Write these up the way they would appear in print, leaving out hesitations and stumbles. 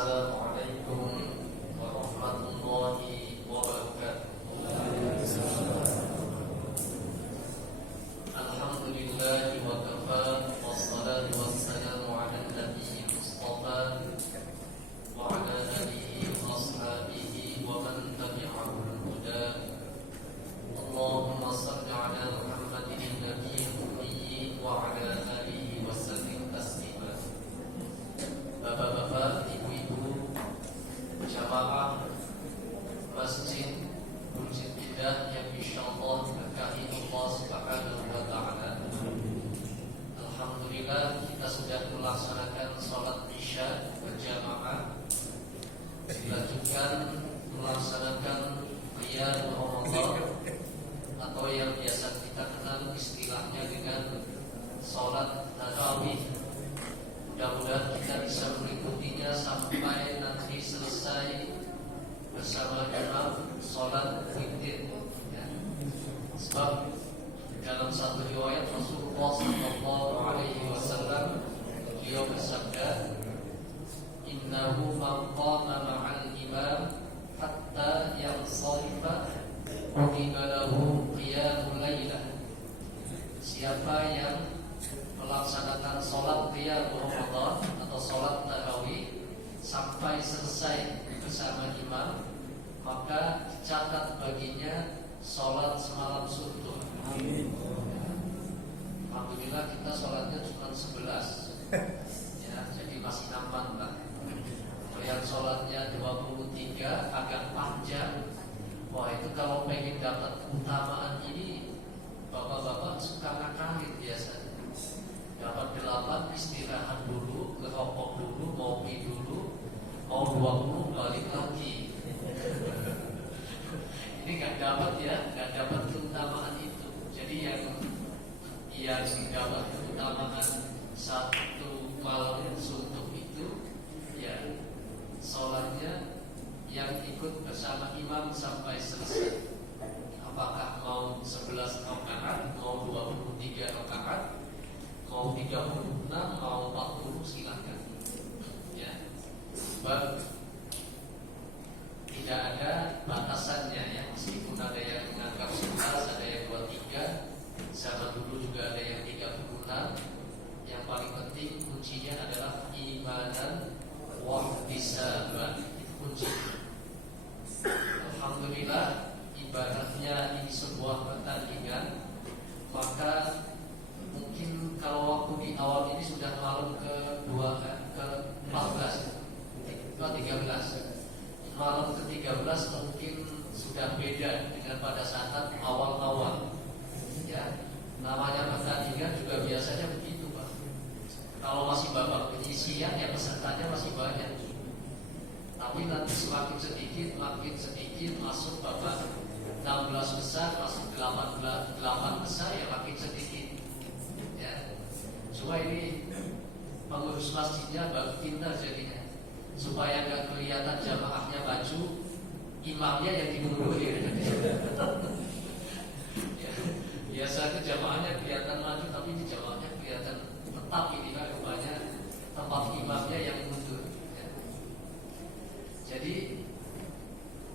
Assalamualaikum warahmatullahi wabarakatuh. Alhamdulillahi wa kafa, wassalatu wassalamu ala nabiyyi mustafa wa ala alihi wa ashabihi wa man tabi'ahum huda. Allahumma salli ala Muhammadin nabiyil ummi wa ala alihi wa sallim taslima. Bapak-bapak, ibu-ibu, jamaah Masjid Burjid Bidah yang insyaallah diberkahi Allah Subhanahu wa taala. Alhamdulillah kita sudah melaksanakan salat Isya berjamaah. Dilanjutkan melaksanakan qiyam Ramadan atau yang biasa kita kenal istilahnya dengan salat tarawih. Mudah-mudahan kita bisa mengikutinya sampai nanti selesai bersama imam sholat witir, ya. Sebab dalam satu riwayat Rasulullah SAW beliau bersabda, "Innahu man qama ma'al imam hatta yansarifa kutiba lahu qiyamul lailah." Siapa yang melaksanakan sholat qiyam Ramadan atau sholat tarawih sampai selesai bersama imam, maka dicatat baginya sholat semalam suntuk. Amin. Alhamdulillah kita sholatnya cuma 11, ya, jadi masih nambah lah. Yang sholatnya 23 agak panjang. Wah, itu kalau pengen dapat keutamaan ini, bapak-bapak suka ngakalin biasanya. Dapat 8 istirahat dulu, ngerokok dulu, ngopi dulu, mau 20 balik lagi. Ini nggak dapat, ya, nggak dapat keutamaan itu. Jadi yang dapat keutamaan satu malam suntuk itu, ya, sholatnya yang ikut bersama imam sampai selesai. Apakah mau 11 rakaat, mau 23 rakaat, mau 36, mau 40, silakan, ya. Sebab tidak ada batasannya, ya. Meskipun ada yang menganggap 11, ada yang 23, sama dulu juga ada yang 36. Yang paling penting kuncinya adalah imanan wahtisaban. Itu kunci. Alhamdulillah, ibaratnya ini sebuah pertandingan, maka mungkin kalau waktu di awal ini sudah malam ke-14, ke-13. Malam ke-13 mungkin sudah beda dengan pada saat awal-awal, ya. Namanya pertandingan juga biasanya begitu, Pak. Kalau masih babak penyisian, ya pesertanya masih banyak. Tapi nanti semakin sedikit masuk babak 16 besar, masuk 8 besar, ya makin sedikit. Cuma ini pengurus masjidnya baru pintar jadinya, supaya nggak kelihatan jamaahnya maju, imamnya yang dimundurin. Ya, biasanya jamaahnya kelihatan maju, tapi ini jamaahnya kelihatan tetap, ini kan rupanya tempat imamnya yang mundur, ya. Jadi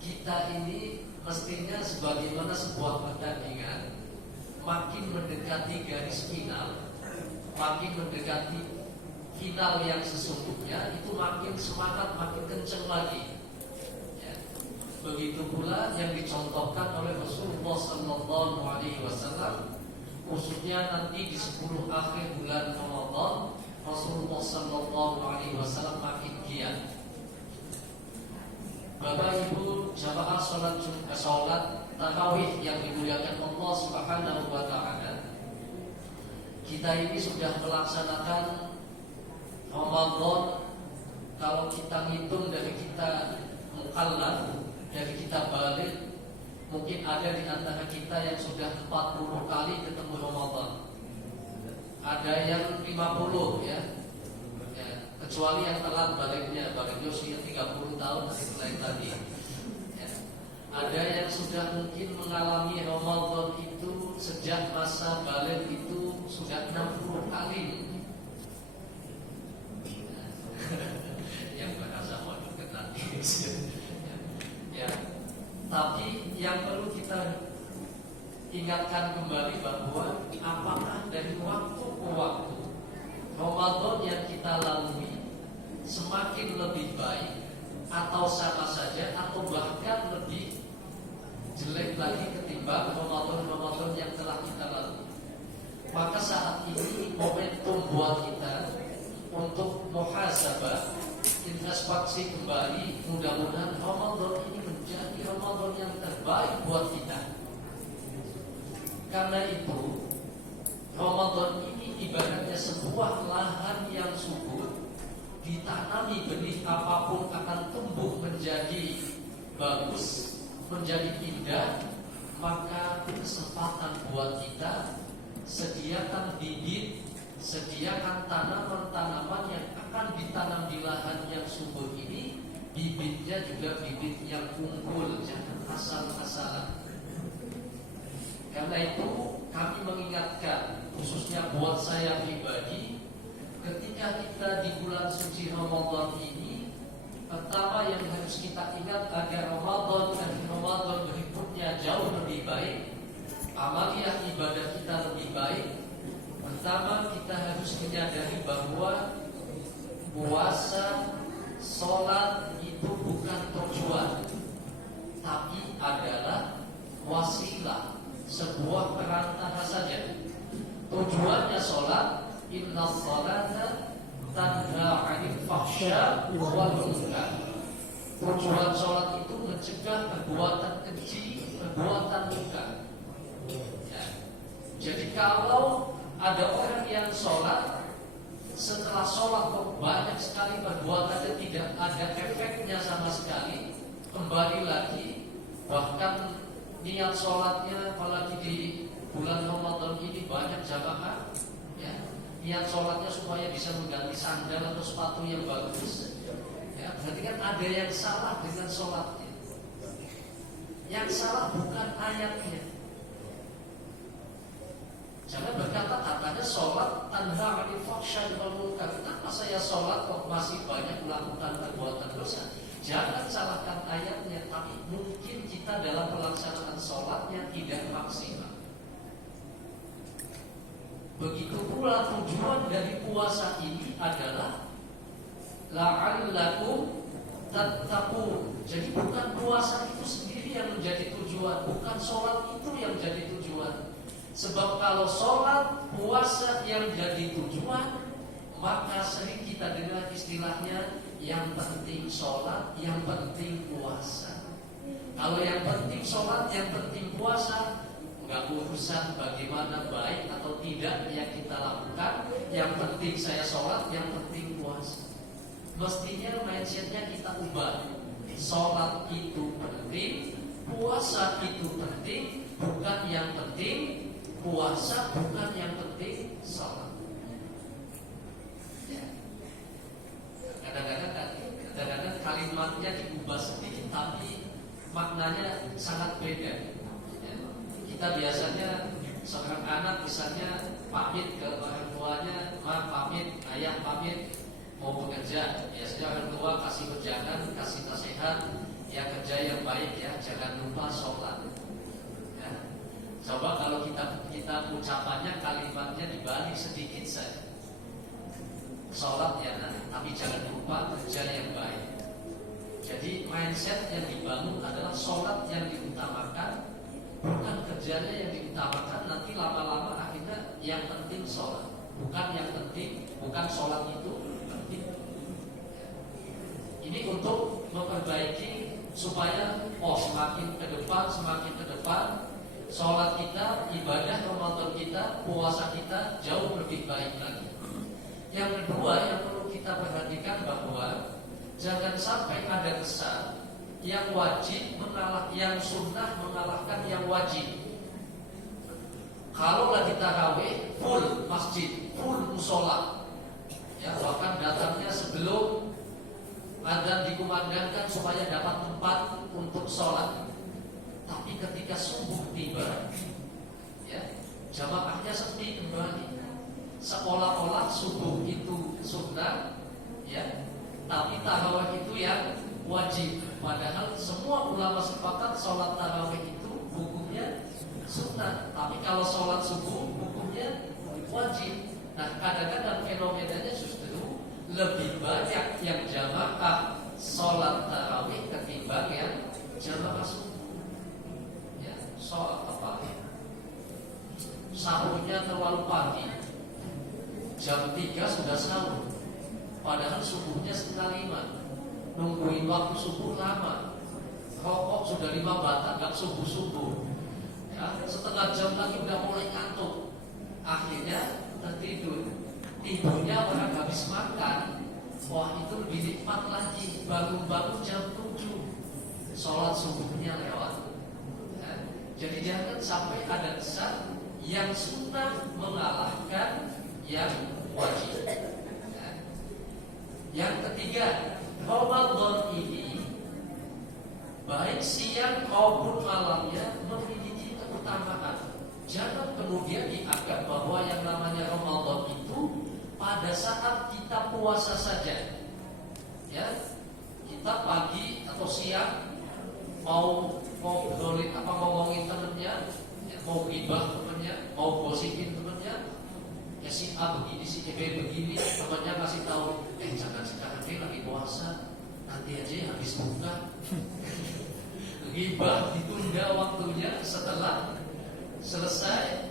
kita ini mestinya sebagaimana sebuah pertandingan, makin mendekati garis final, makin mendekati final yang sesungguhnya, itu makin semangat, makin kenceng lagi, ya. Begitu pula yang dicontohkan oleh Rasulullah SAW, khususnya nanti di 10 akhir bulan Ramadan, Rasulullah SAW makin giat. Bapak Ibu jamaah sholat tarawih yang dimuliakan Allah Subhanahu wa taala, kita ini sudah melaksanakan Ramadan. Kalau kita ngitung dari kita mukallaf, dari kita balik, mungkin ada di antara kita yang sudah 40 kali ketemu Ramadan. Ada yang 50, ya. Kecuali yang telat baliknya usia 30 tahun dari tadi, ya. Ada yang sudah mungkin mengalami Ramadan itu sejak masa balik itu sudah 60 kali. Yang berasa ingatkan kembali bahwa apakah dari waktu ke waktu Ramadan yang kita lalui semakin lebih baik atau sama saja atau bahkan lebih jelek lagi ketimbang Ramadan yang telah kita lalui. Maka saat ini momentum buat kita untuk muhasabah, introspeksi kembali. Mudah-mudahan Ramadan ini menjadi Ramadan yang terbaik buat kita. Karena itu Ramadan ini ibaratnya sebuah lahan yang subur, ditanami benih apapun akan tumbuh menjadi bagus, menjadi indah. Maka kesempatan buat kita sediakan bibit, sediakan tanaman-tanaman yang akan ditanam di lahan yang subur ini. Bibitnya juga bibit yang unggul, jangan asal-asalan. Karena itu kami mengingatkan, khususnya buat saya pribadi, ketika kita di bulan suci Ramadan ini, pertama yang harus kita ingat agar Ramadan dan Ramadan berikutnya jauh lebih baik, amaliyah ibadah kita lebih baik. Pertama kita harus menyadari bahwa puasa, sholat itu bukan tujuan, tapi adalah wasilah, sebuah perantara saja. Tujuannya sholat, inna sholata tanha 'anil fahsya wal munkar. Tujuan sholat itu mencegah perbuatan keji, perbuatan munkar. Ya. Jadi kalau ada orang yang sholat, setelah sholat kok banyak sekali perbuatannya tidak ada efeknya sama sekali, kembali lagi, bahkan niat sholatnya apalagi di bulan Ramadan ini banyak jamaah, ya, niat sholatnya supaya bisa mengganti sandal atau sepatu yang bagus, ya, berarti kan ada yang salah dengan sholatnya. Yang salah bukan ayatnya. Jangan berkata katanya sholat tanha 'anil fahsya wal munkar. Kenapa saya sholat kok masih banyak melakukan perbuatan dosa? Jangan salahkan ayatnya, tapi mungkin kita dalam pelaksanaan sholatnya tidak maksimal. Begitu pula tujuan dari puasa ini adalah la'allakum tattaqun. Jadi bukan puasa itu sendiri yang menjadi tujuan, bukan sholat itu yang menjadi tujuan. Sebab kalau sholat, puasa yang jadi tujuan, maka sering kita dengar istilahnya yang penting sholat, yang penting puasa. Kalau yang penting sholat, yang penting puasa, nggak urusan bagaimana baik atau tidak yang kita lakukan. Yang penting saya sholat, yang penting puasa. Mestinya mindsetnya kita ubah. Sholat itu penting, puasa itu penting, bukan yang penting puasa, bukan yang penting sholat. Ya. Kadang-kadang kalimatnya diubah sedikit, tapi maknanya sangat beda. Ya. Kita biasanya seorang anak misalnya pamit ke orang tuanya, ma pamit, ayah pamit, mau bekerja. Biasanya orang tua kasih wejangan, kasih nasihat, ya kerja yang baik ya, jangan lupa sholat. Coba kalau kita ucapannya, kalimatnya dibalik sedikit saja. Sholat ya, tapi jangan lupa kerja yang baik. Jadi mindset yang dibangun adalah sholat yang diutamakan, bukan kerjanya yang diutamakan. Nanti lama-lama akhirnya yang penting sholat, bukan yang penting, bukan sholat itu penting. Ini untuk memperbaiki supaya semakin ke depan sholat kita, ibadah Ramadan kita, puasa kita jauh lebih baik lagi. Yang kedua yang perlu kita perhatikan bahwa jangan sampai ada kesan yang wajib yang sunnah mengalahkan yang wajib. Kalau lagi tarawih full masjid, full musola, ya, bahkan datangnya sebelum adzan dikumandangkan supaya dapat tempat untuk sholat. Tapi ketika subuh tiba, ya, jamaahnya sepi kembali, seolah-olah subuh itu sunnah, ya, tapi tarawih itu yang wajib. Padahal semua ulama sepakat sholat tarawih itu hukumnya sunnah. Tapi kalau sholat subuh hukumnya wajib. Nah, kadang-kadang fenomenanya justru lebih banyak yang jamaah sholat tarawih ketimbang yang jamaah subuh. Ya, sholat apa? Sahurnya terlalu pagi, jam 3 sudah sahur, padahal subuhnya 4:30. Nungguin waktu subuh lama, rokok sudah 5 batang, gak subuh-subuh. Ya, setengah jam lagi udah mulai ngantuk, akhirnya tertidur. Tidurnya orang habis makan. Wah, itu lebih nikmat lagi. Bangun-bangun jam 7, sholat subuhnya lewat. Ya, jadi jangan sampai ada kesan yang sunnah mengalahkan yang wajib. Ya. Yang ketiga, Ramadan ini baik siang maupun malamnya memiliki keutamaan. Jangan kemudian dianggap bahwa yang namanya Ramadan itu pada saat kita puasa saja. Ya, kita pagi atau siang mau ngobrolin apa, ngomongin temennya, ya, mau gibah temennya, mau gosikin temennya, ya si A begini, si B begini, temennya kasih tahu, jangan sekarang ini lagi puasa, nanti aja ya habis buka. Gibah ditunda waktunya setelah selesai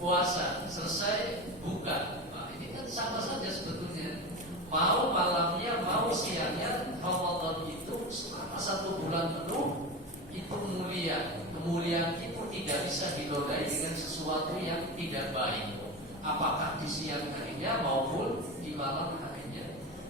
puasa, selesai buka. Nah, ini kan sama saja sebetulnya. Mau malamnya, mau siangnya, Ramadan itu selama 1 bulan penuh itu mulia. Kemuliaan itu tidak bisa dinodai dengan sesuatu yang tidak baik, apakah di siang harinya maupun di malam harinya.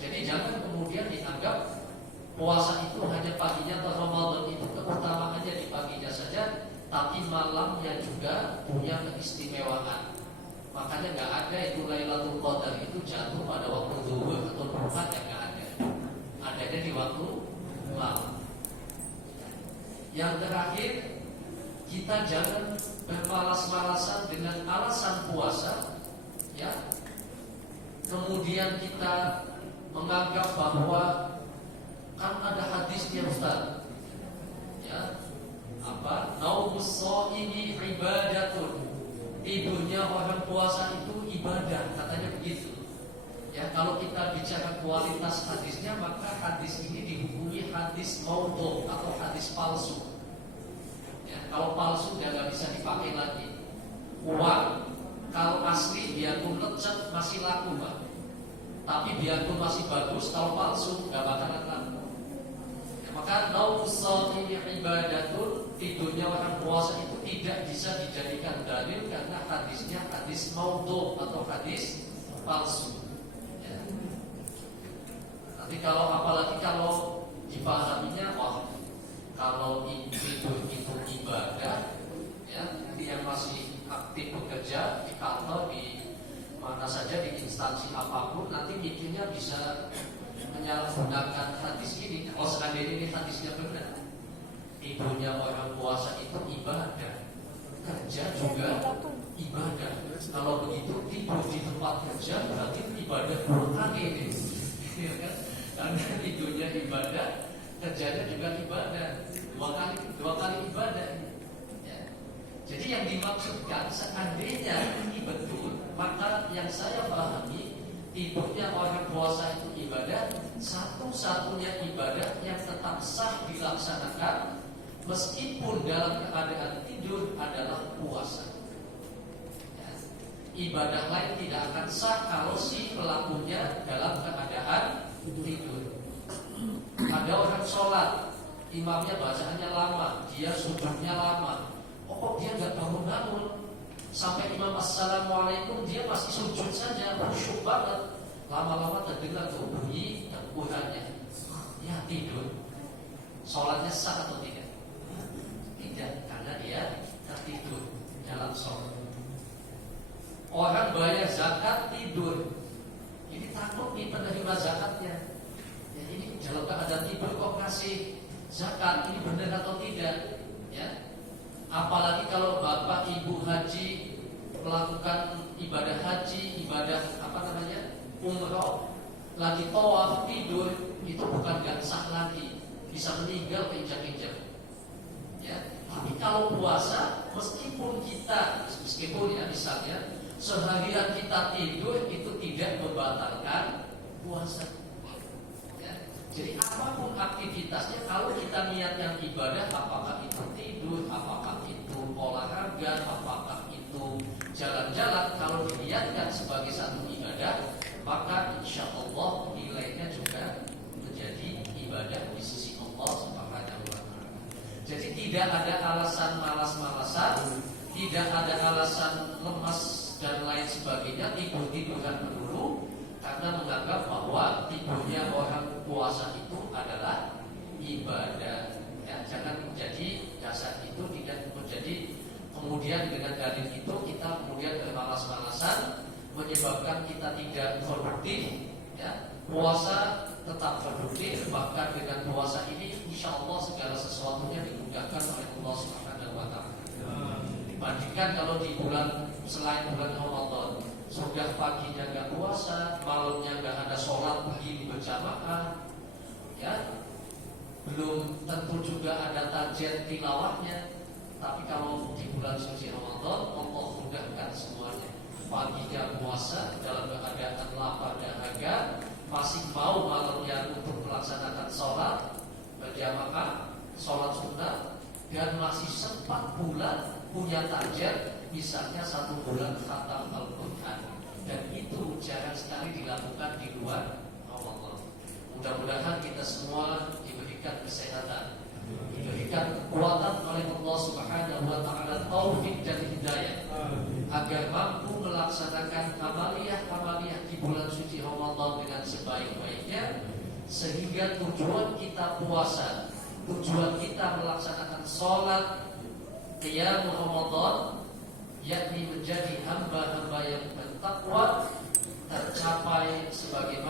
Jadi jangan kemudian dianggap puasa itu hanya paginya, atau Ramadan itu keutamaannya di paginya saja, tapi malamnya juga punya keistimewaan. Makanya nggak ada itu Lailatul Qadar itu jatuh pada waktu zuhur atau duha, yang nggak ada. Adanya di waktu malam. Yang terakhir, kita jangan bermalas-malasan dengan alasan puasa, ya. Kemudian kita menganggap bahwa kan ada hadisnya Ustaz, ya, apa? Naumus shaimi ibadatun. Tidurnya orang puasa itu ibadah, katanya begitu. Ya, kalau kita bicara kualitas hadisnya, maka hadis ini dihukumi hadis maudhu atau hadis palsu. Ya, kalau palsu dia nggak bisa dipakai lagi. Uang kalau asli biarpun lecet masih laku, Pak. Tapi biarpun masih bagus, kalau palsu nggak bakalan laku. Maka naumus shaimi ibadatun, tidurnya orang puasa itu tidak bisa dijadikan dalil karena hadisnya hadis maudhu atau hadis palsu. Ya. Nanti kalau apalagi kalau dipahaminya, wah, kalau tidur itu ibadah, ya, dia masih aktif bekerja di kantor, di mana saja, di instansi apapun, nanti mikirnya bisa menyalahgunakan hadis ini. Kalau seandainya ini hadisnya benar, tidurnya orang puasa itu ibadah, kerja juga ibadah. Kalau begitu tidur di tempat kerja berarti ibadah 2 kali ini. Karena tidurnya ibadah, kerjanya juga ibadah, 2 kali ibadah. Ya. Jadi yang dimaksudkan seandainya ini betul, maka yang saya pahami, tidurnya orang puasa itu ibadah, satu-satunya ibadah yang tetap sah dilaksanakan meskipun dalam keadaan tidur adalah puasa. Ya. Ibadah lain tidak akan sah kalau si pelakunya dalam keadaan tidur. Ada orang sholat, imamnya bacaannya lama, dia sujudnya lama. Kok dia nggak bangun-bangun? Sampai imam assalamualaikum dia masih sujud saja, khusyuk banget. Lama-lama terdengar tuh bunyi Qurannya. Ya, tidur. Sholatnya sah atau tidak? Tidak, karena dia tertidur dalam sholat. Orang bayar zakat tidur, ini takut nih penerima zakatnya. Ya, ini dalam keadaan tidur kok kasih zakat, ini benar atau tidak? Ya. Apalagi kalau bapak ibu haji melakukan ibadah haji, ibadah umroh, lagi tawaf tidur, itu bukan gak sah lagi, bisa meninggal keinjak-injak. Ya, tapi kalau puasa, meskipun ya misalnya seharian kita tidur itu tidak membatalkan puasa. Ya, jadi apapun aktivitasnya, kalau kita niat yang ibadah, apakah itu tidur, apakah itu olahraga, apakah itu jalan-jalan, kalau diniatkan sebagai satu ibadah, maka insya Allah nilainya juga menjadi ibadah di sisi Allah Subhanahu wa Ta'ala. Jadi tidak ada alasan malas-malasan, tidak ada alasan lemas dan lain sebagainya, tidur-tiduran dulu, karena menganggap bahwa tidurnya orang puasa itu adalah ibadah. Ya, jangan menjadi dasar itu, tidak menjadi kemudian dengan dalil itu kita kemudian bermalas-malasan, menyebabkan kita tidak produktif. Ya, puasa tetap produktif, bahkan dengan puasa ini insya Allah segala sesuatunya dimudahkan oleh Allah Subhanahu wa Ta'ala. Dibandingkan kalau di bulan selain bulan Ramadan, sudah paginya nggak puasa, malamnya nggak ada sholat begini berjamaah, ya, belum tentu juga ada tajian tilawahnya. Tapi kalau di bulan suci Ramadan, Allah mudahkan semuanya. Paginya puasa dalam keadaan lapar dahaga, masih mau malamnya untuk melaksanakan sholat berjamaah, sholat sunnah, dan masih sempat bulan punya tajam, misalnya 1 bulan khatam Al-Quran, dan itu jarang sekali dilakukan di luar Ramadan. Mudah-mudahan kita semua diberikan kesehatan, diberikan kekuatan oleh Allah Subhanahu wa Ta'ala, taufik dan hidayah, agar mampu melaksanakan amaliyah-amaliyah di bulan suci Ramadan dengan sebaik-baiknya, sehingga tujuan kita puasa, tujuan kita melaksanakan sholat qiyam Ramadan, yakni menjadi hamba-hamba yang bertakwa, tercapai sebagaimana